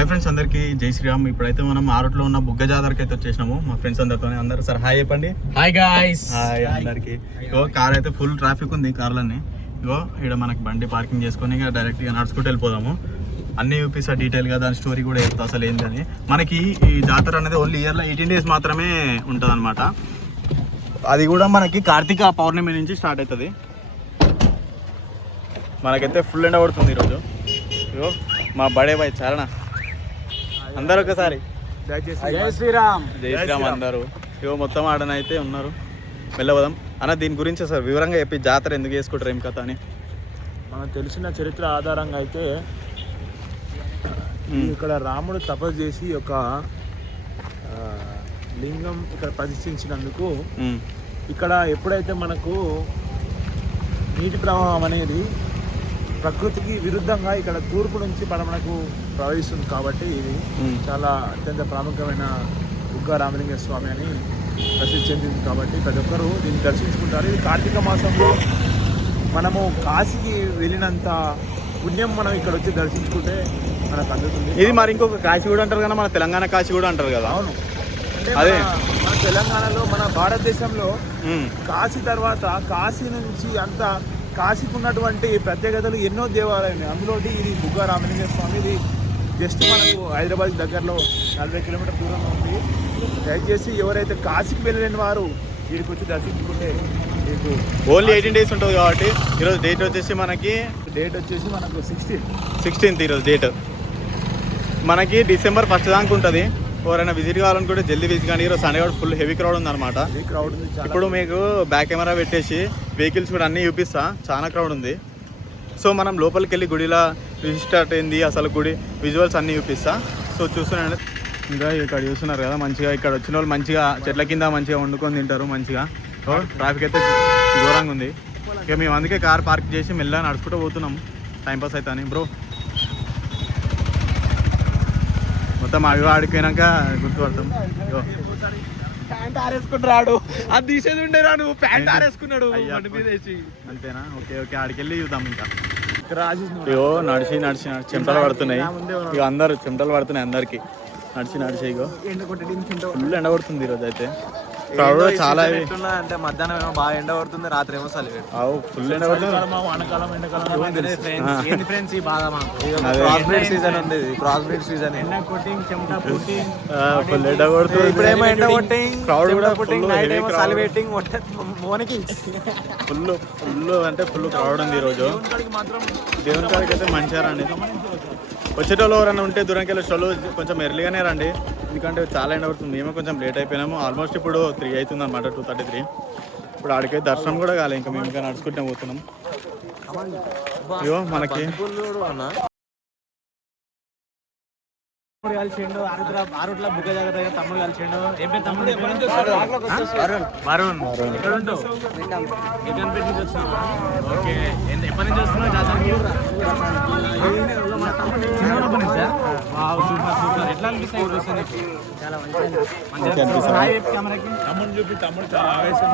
Hi friends, అందరికి జై శ్రీరామ్. ఇప్పుడైతే మనం ఆరుట్లో ఉన్న బుగ్గ జాతరకి అయితే వచ్చేసినాము మా ఫ్రెండ్స్ అందరితో. అందరు సార్ హాయ్ చెప్పండి. Hi guys. హాయ్ అందరికి. ఇగో కార్ అయితే ఫుల్ ట్రాఫిక్ ఉంది కార్లన్నీ. ఇగో ఇక్కడ మనకి బండి పార్కింగ్ చేసుకొని ఇక డైరెక్ట్గా నడుచుకుంటూ వెళ్ళిపోదాము. అన్ని చూపిస్తా డీటెయిల్గా, దాని స్టోరీ కూడా చెప్తా అసలు ఏంటని. మనకి ఈ జాతర అనేది ఓన్లీ ఇయర్లో 18 days మాత్రమే ఉంటుంది అనమాట. అది కూడా మనకి కార్తీక పౌర్ణమి నుంచి స్టార్ట్ అవుతుంది. మనకైతే ఫుల్ ఎండ పడుతుంది ఈరోజు. ఇగో మా బడే బాయ్ చారణ అందరు ఒకసారి జై శ్రీరామ్. జై శ్రీరామ్ అందరూ. ఇగో మొత్తం ఆడనైతే ఉన్నారు. వెళ్ళవదాం అన్న, దీని గురించి సార్ వివరంగా చెప్పి జాతర ఎందుకు చేసుకుంటారు ఏం కథ అని. మనకు తెలిసిన చరిత్ర ఆధారంగా అయితే ఇక్కడ రాముడు తపస్సు చేసి ఒక లింగం ఇక్కడ ప్రతిష్ఠించినందుకు ఇక్కడ ఎప్పుడైతే మనకు నీటి ప్రవాహం అనేది ప్రకృతికి విరుద్ధంగా ఇక్కడ తూర్పు నుంచి పడమనకు ప్రవహిస్తుంది కాబట్టి ఇది చాలా అత్యంత ప్రాముఖ్యమైన బుగ్గ రామలింగ స్వామి అని ప్రసిద్ధి చెందింది. కాబట్టి ప్రతి ఒక్కరూ దీన్ని దర్శించుకుంటారు. ఇది కార్తీక మాసంలో మనము కాశీకి వెళ్ళినంత పుణ్యం మనం ఇక్కడ వచ్చి దర్శించుకుంటే మనకు అందుతుంది. ఇది మరి ఇంకొక కాశీ కూడా అంటారు కదా, మన తెలంగాణ కాశీ కూడా అంటారు కదా. అవును, అదే మన తెలంగాణలో మన భారతదేశంలో కాశీ తర్వాత కాశీ నుంచి అంత కాశీకి ఉన్నటువంటి ప్రత్యేకతలు ఎన్నో దేవాలయాలు. అందులో ఇది బుగ్గ రామలింగ స్వామి. ఇది జస్ట్ మనకు హైదరాబాద్ దగ్గరలో 40 కిలోమీటర్ దూరంలో ఉంది. దయచేసి ఎవరైతే కాశీకి వెళ్ళలేని వారు వీడికి వచ్చి దర్శించుకుంటే మీకు ఓన్లీ 18 days ఉంటుంది కాబట్టి ఈరోజు డేట్ వచ్చేసి మనకి 16th ఈరోజు డేట్. మనకి December 1st దాకా ఉంటుంది. ఎవరైనా విజిట్ కావాలనుకుంటే జల్దీ విజిట్ కానీ. ఈరోజు సండే కూడా ఫుల్ హెవీ క్రౌడ్ ఉందన్నమాట. ఇప్పుడు మీకు బ్యాక్ కెమెరా పెట్టేసి వెహికల్స్ కూడా అన్నీ చూపిస్తా. చాలా క్రౌడ్ ఉంది. సో మనం లోపలికి వెళ్ళి గుడిలో విజిట్ ఏంది అసలు గుడి విజువల్స్ అన్నీ చూపిస్తా. సో చూస్తున్నాను ఇంకా ఇక్కడ చూస్తున్నారు కదా, మంచిగా ఇక్కడ వచ్చిన వాళ్ళు మంచిగా చెట్ల కింద మంచిగా వండుకొని తింటారు మంచిగా. ట్రాఫిక్ అయితే ఘోరంగా ఉంది. ఇక మేము అందుకే కార్ పార్క్ చేసి మెల్లగా నడుచుకుంటూ పోతున్నాం టైంపాస్ అవుతా అని. బ్రో మొత్తం అవి ఆడిపోయినాక గుర్తుపడతాం. ప్యాంట్ ఆరేసుకుంటాడు, అది తీసేది ఉండే రాడు, ప్యాంట్ ఆరేసుకున్నాడు అంతేనా? ఓకే ఓకే, ఆడికెళ్ళి చూద్దాం. ఇంకా ఇగో నడిచి చెమటలు పడుతున్నాయి. ఇక అందరు చెమటలు పడుతున్నాయి అందరికి నడిచి ఇగో ఫుల్ ఎండ పడుతుంది ఈరోజు అయితే. క్రౌడ్ చాలా అంటే మధ్యాహ్నం ఏమో బాగా ఎండ పడుతుంది, రాత్రి ఏమో చలి ఫుల్ ఎండ పడుతుంది. ఫుల్ ఎండ పడుతుంది. ఇప్పుడేమో ఎండ కొట్టింగ్, క్రౌడ్ కూడా ఫుల్ అంటే ఫుల్ క్రౌడ్ ఉంది ఈరోజు. దేవుని కాడికి అయితే మంచిగా రండి. వచ్చేటోళ్ళు ఎవరైనా ఉంటే దూరంకి వెళ్ళేటోళ్ళు కొంచెం ఎర్లీగానే రండి, ఎందుకంటే చాలా ఎండ పడుతుంది. మేము కొంచెం లేట్ అయిపోయినాము. ఆల్మోస్ట్ ఇప్పుడు 3 అవుతుంది అనమాట, 2:33. ఇప్పుడు ఆడికైతే దర్శనం కూడా కాలే, ఇంకా మేము ఇంకా నడుచుకుంటే పోతున్నాం. అయ్యో మనకి కలిసిండు ఆరుట్ల బుగ్గ జాగ్రత్త తమ్ముడు కలిసిండు. ఏం పేరు తమ్ముడు? వరుణ్. ఎక్కడ ఉంటావు? ఓకే, ఎప్పటి నుంచి వస్తున్నావు జాతరకి? సూపర్. ఎట్లా అనిపిస్తాయి? తమ్ముడు చూపి. తమ్ముడు చాలా ఆవేశం.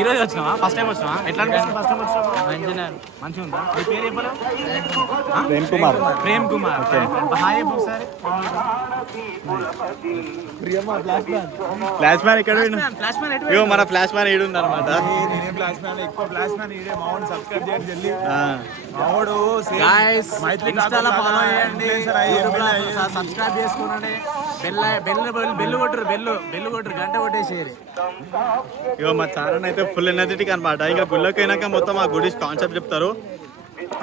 ఈరోజు వచ్చినావా? ఫస్ట్ టైం వచ్చినావా? ఎట్లా అనిపిస్తుంది ఫస్ట్ టైం వచ్చినావా? మంచిగా ఉందా? మీ పేరు చెప్పాలా? ప్రేమ్ కుమార్. హాయ్ ఒకసారి. ఫ్లాష్ మ్యాన్ ఇక్కడ ఇగో మన ఫ్లాష్ మ్యాన్ ఈడు ఉంది అనమాట. సబ్స్క్రైబ్ చేయండి జల్దీ. ఇన్స్టాలో ఫాలో చేయండి, సబ్స్క్రైబ్ చేసుకోండి, బెల్లు కొట్టరు గంట కొట్టేసేది. ఇగో మా ఛానల్ అయితే ఫుల్ ఎనర్జెటిక్ అనమాట. ఇక గుళ్ళకి అయినాక మొత్తం ఆ గుడి కాన్సెప్ట్ చెప్తారు.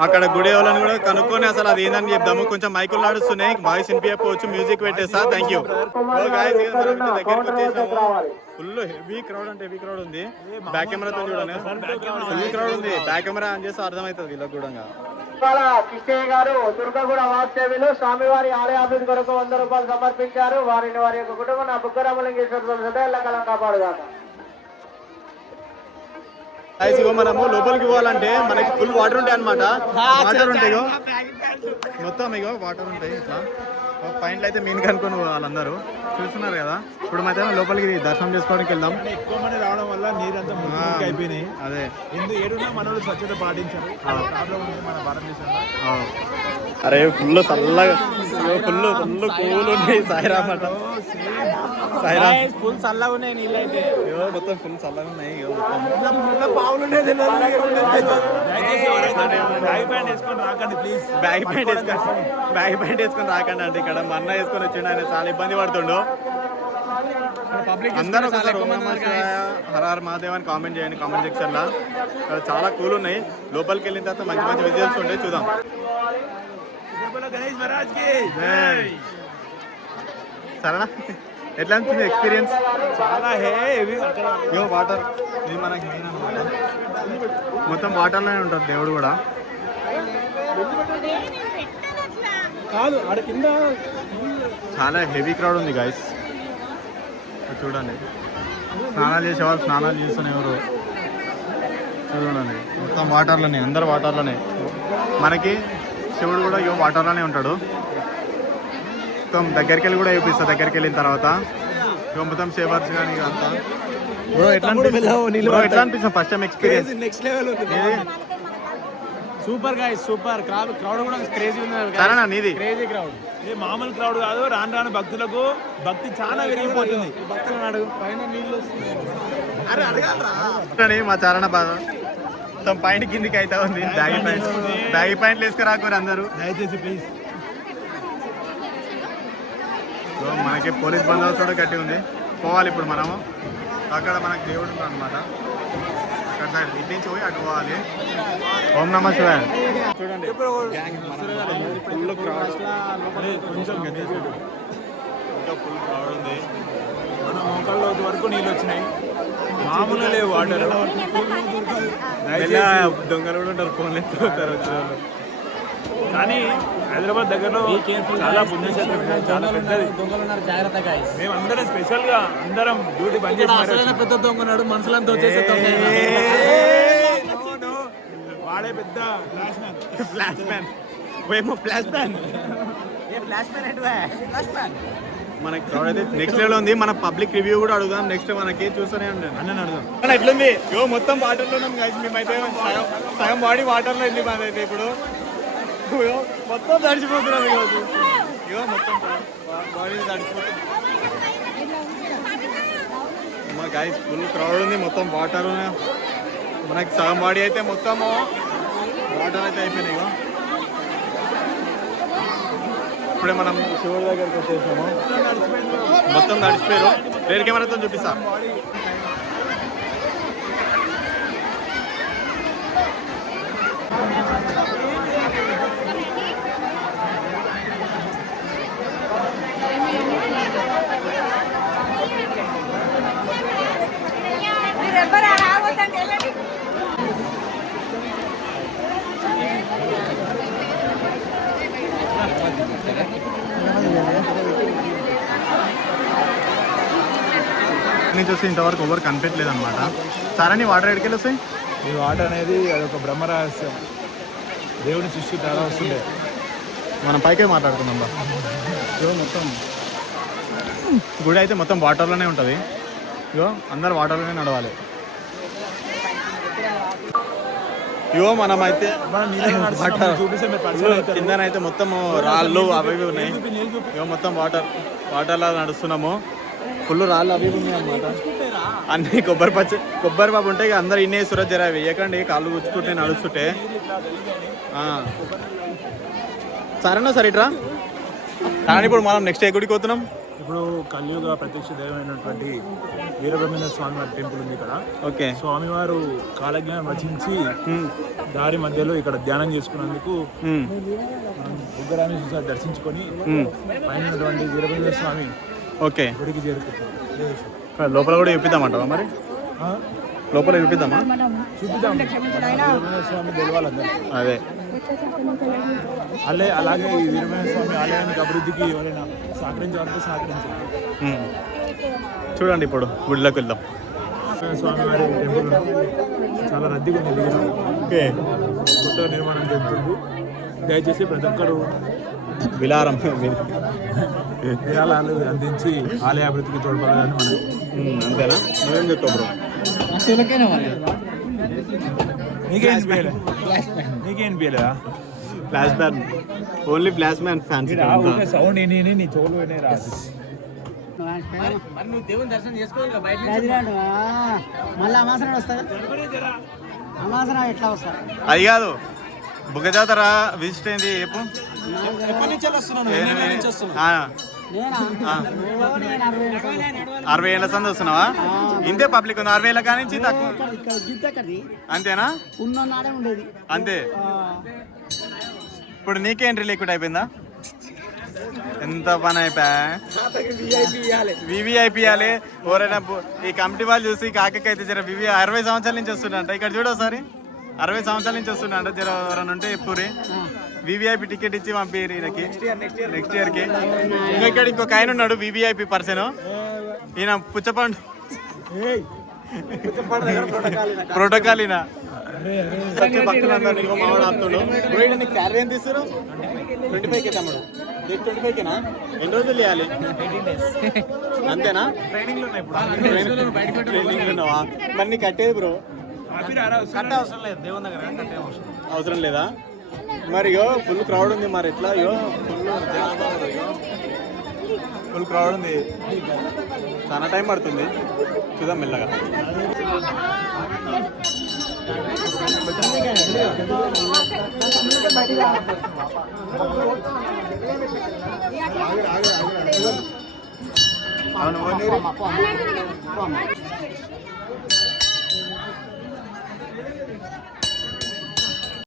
అక్కడ గుడి వాళ్ళని కూడా కనుక్కొని అసలు అది ఏందని చెప్దాము. కొంచెం మైకులు నడుస్తున్నాయి, వాయిస్ వినిపించకపోవచ్చు, మ్యూజిక్ పెట్టేస్తా. Thank you. దగ్గరికి వచ్చేసాము. ఫుల్ హెవీ క్రౌడ్ అంటే హెవీ క్రౌడ్ ఉంది. బ్యాక్ కెమెరాతో చూడండి, ఫుల్ క్రౌడ్ ఉంది. బ్యాక్ కెమెరా ఆన్ చేస్తే అర్థమవుతుంది వీళ్ళకి కూడా. కిష్టయ్య గారు దుర్గగూడ వాస్తవ్యులు స్వామివారి ఆలయాభివృద్ధి కొరకు 100 రూపాయలు సమర్పించారు. వారిని వారి యొక్క కుటుంబం నా బుగ్గ రామలింగేశ్వర సదాకాలం కాపాడుగాక. మనము లోపలికి పోవాలంటే మనకి ఫుల్ వాటర్ ఉంటాయి అనమాట. వాటర్ ఉంటాయి మొత్తం, ఇగో వాటర్ ఉంటాయి. ఇట్లా పాయింట్లు అయితే మెయిన్ కనుక్కొని వాళ్ళందరూ చూస్తున్నారు కదా. ఇప్పుడు మధ్య లోపలికి దర్శనం చేసుకోవడానికి వెళ్దాం. ఎక్కువ మంది రావడం వల్ల నీరంతా మురికి అయిపోయినాయి. అదే ఏడున్నా మనోళ్ళు స్వచ్ఛత పాటించారు. ప్రాబ్లం ఉంది మన భారతదేశంలో. అరే ఫుల్ చల్లగా ఫుల్ కూల్ ఉన్నాయి. సాయిరామ్ అట సాయిరామ్ ఫుల్ చల్లగా ఉన్నాయి నీళ్ళు అయితే. మొత్తం ఫుల్ చల్లగా ఉన్నాయి. పావులు బ్యాగ్ ప్యాంట్ వేసుకొని రాకండి ప్లీజ్. బ్యాగ్ ప్యాంట్ వేసుకొని రాకండి అంటే ఇక్కడ మా అన్న వేసుకొని వచ్చిండు. ఆయన చాలా ఇబ్బంది పడుతుండు. అందరూ ఒకసారి ఓం నమః శివాయ హర హర మహాదేవ్ అని కామెంట్ చేయండి కామెంట్ సెక్షన్ లో. చాలా కూల్ ఉన్నాయి. లోపలికి వెళ్ళిన తర్వాత మంచి మంచి విజువల్స్ ఉంటాయి, చూద్దాం. గణేష్ మహారాజ్ కి సరేనా? ఎట్లా అనిపించింది ఎక్స్పీరియన్స్? చాలా హెవీ. వాటర్ ఇది మనకి మెయిన్ అన్నమాట. మొత్తం వాటర్లోనే ఉంటుంది దేవుడు కూడా. కాదు ఆడ కింద చాలా హెవీ క్రౌడ్ ఉంది గైస్. చూడండి, స్నానాలు చేసేవాళ్ళు స్నానాలు చేస్తూనే ఎవరు చూడండి. మొత్తం వాటర్లోనే, అందరు వాటర్లోనే. మనకి శివుడు కూడా వాటర్లోనే ఉంటాడు. మొత్తం దగ్గరికి వెళ్ళి కూడా చూపిస్తా. దగ్గరికి వెళ్ళిన తర్వాత మొత్తం సేవర్స్ కానీ అంతా. బ్రో ఎట్లా అనిపిస్తుంది first time experience? Next level super guys, super. Crowd కూడా క్రేజీ ఉంది. సరేనా నీది? Crazy crowd. ఇది మామూలు క్రౌడ్ కాదు. రాను రాను భక్తులకు భక్తి చాలా విరిగిపోతుంది. భక్తులను అడుగు, పైన నీళ్ళు వస్తున్నాయి. అరే అడగాలరా మా చారణ బాధ మొత్తం పైన కిందికి అయితే ఉంది. బ్యాగ్ ప్యాంట్లు వేసుకురాకూరు అందరూ దయచేసి ప్లీజ్. మనకి పోలీస్ బందోబస్తు కూడా కట్టి ఉంది. పోవాలి ఇప్పుడు మనము. అక్కడ మనకి దేవుడు ఉంటాడు అనమాట. అక్కడ సైడ్ ఇటు నుంచి పోయి అటు పోవాలి. ఓం నమః శివాయ. చూడండి ఫుల్ క్రౌడ్. కొంచెం ఇంకా ఫుల్ క్రౌడ్ ఉంది. మన మోకాళ్ళ వరకు నీళ్ళు వచ్చినాయి. మామూలు లేవు వాటర్. దొంగలు కూడా ఉంటారు, ఫోన్లు ఎత్తుతారు. కానీ హైదరాబాద్ దగ్గరలో చాలా పుణ్యక్షేత్రం, చాలా పెద్దది. మేము అందరం స్పెషల్ గా అందరం డ్యూటీ బంద్ చేసి పెద్ద దొంగనాడు మనుషులంతా వచ్చేసి వాడే పెద్ద ఫ్లాష్ మ్యాన్. ఏమో ఫ్లాష్ మ్యాన్. మనకి క్రౌడ్ అయితే నెక్స్ట్ లెవెల్ ఉంది. మన పబ్లిక్ రివ్యూ కూడా అడుగుదాం నెక్స్ట్. మనకి చూస్తూనే ఉండండి. అన్నీ అడుగుదాం. ఎట్లుంది? మొత్తం వాటర్లో ఉన్నాం guys. మేమైతే సగం బాడీ వాటర్లో వెళ్ళి బాధ అయితే ఇప్పుడు మొత్తం తడిచిపోతున్నాం ఈరోజు. మొత్తం బాడీ తడిచిపోతుంది. మా గైస్ ఫుల్ క్రౌడ్ ఉంది. మొత్తం వాటర్ మనకి సగం బాడీ అయితే మొత్తం వాటర్ అయితే అయిపోయినాయి. ఇప్పుడే మనం శివుడి దగ్గరికి వచ్చేసాము. మొత్తం నడిచిపోయారు. రేర్ కెమెరాతో చూపిస్తా. నుంచి వస్తే ఇంతవరకు ఎవరు కనిపెట్టలేదు అనమాట. సరే వాటర్ ఎక్కడికి వస్తాయి? ఈ వాటర్ అనేది అదొక బ్రహ్మరహస్యం. దేవుని సృష్టి చాలా వస్తుండే. మనం పైకే మాట్లాడుకుందాం బా. మొత్తం గుడి అయితే మొత్తం వాటర్లోనే ఉంటుంది. అందరు వాటర్లోనే నడవాలి. మనమైతే కిందనైతే మొత్తం రాళ్ళు అవి ఇవి ఉన్నాయి. మొత్తం వాటర్లో నడుస్తున్నాము. ఫుల్ రాళ్ళు అవి ఉన్నాయి అన్నమాట. అన్ని కొబ్బరి బాబు ఉంటాయి. అందరు ఇన్నే సురజ్ జర వేయకండి, కాళ్ళు గుచ్చుకుంటే నడుస్తుంటే. సరేనా సరే ఇట్రా. కానీ ఇప్పుడు మనం నెక్స్ట్ ఏ గుడికి పోతున్నాం? ఇప్పుడు కలియుగ ప్రత్యక్ష దైవమైనటువంటి వీరబ్రహ్మేంద్ర స్వామి వారి టెంపుల్ ఉంది ఇక్కడ. ఓకే. స్వామివారు కాలజ్ఞానం రచించి దారి మధ్యలో ఇక్కడ ధ్యానం చేసుకున్నందుకు బుగ్గరామేశ్వర స్వామి దర్శించుకొని పైన వీరబ్రహ్మేంద్ర స్వామి ఓకే గుడికి చేరుకుంటాం. లోపల కూడా చూపిద్దామంటావా? మరి లోపల చూపిద్దామా? చూపిద్దాం. స్వామి తెలవాలందరూ. అదే అలాగే ఈ వీరబ్రహ్మేంద్ర స్వామి ఆలయానికి అభివృద్ధికి ఎవరైనా సహకరించాలంటే సహకరించాలి. చూడండి ఇప్పుడు గుడిలోకి వెళ్దాం. స్వామివారి టెంపుల్ చాలా రద్దీగా ఉంది. ఓకే. కొత్త నిర్మాణం జరుగుతుంది. దయచేసి ప్రతి ఒక్కరు విలారం విరాళాలు అందించి ఆలయ అభివృద్ధికి తోడ్పడాలని మనం అంతేనా నువ్వేం చెప్తావు బ్రో నీకేం పేలేదా flash ban only flash man fans sound నీ చెవులు వినే రా మళ్ళీ అమాసన వస్తా అమాసన ఎట్లా వస్తా అది కాదు బుగ్గ జాతర విజిట్ అయింది చెప్పు ఆ, నేనా ఆ. నేను 60 ఏళ్ళ సంది వస్తున్నావా ఇంతే పబ్లిక్ ఉంది 60 ఏళ్ళ కానించి తక్కువ ఇక్కడ గిద్దెక్కడి అంతేనా ఉన్న నాడే ఉండేది అంతే ఇప్పుడు నీకే ఎంట్రీ లేకుండా అయిపోయిందా ఎంత పని అయిపోయా వివిఐపి ఇవ్వాలి ఎవరైనా ఈ కమిటీ వాళ్ళు చూసి కాకైతే జర 60 సంవత్సరాల నుంచి వస్తుండంట ఇక్కడ చూడు ఒకసారి 60 సంవత్సరాల నుంచి వస్తుండంట జర ఎవరైనా ఉంటే ఎప్పుడు వివిఐపి టికెట్ ఇచ్చి పంపిరు ఈయనకి నెక్స్ట్ ఇయర్కి ఇంకా ఇక్కడ ఇంకొక ఆయన ఉన్నాడు వివిఐపి పర్సన్ ఈయన పుచ్చపండు ప్రోటోకాల్ ఈయన భక్తులందరూ మావాడు ఆపుతుండు నీకు శాలరీ ఎంత ఇస్తారు 25K తమ్ముడు 25Kనా ఎన్ని రోజులు చేయాలి అంతేనా ట్రైనింగ్ ఉన్నావా మరి నీకు కట్టేది బ్రో అవసరం లేదు దేవుని దగ్గర కట్టే అవసరం అవసరం లేదా మరి ఇగో ఫుల్ క్రౌడ్ ఉంది మరి ఎట్లా ఇగో ఫుల్ క్రౌడ్ ఉంది చాలా టైం పడుతుంది చూద్దాం మెల్లగా అవును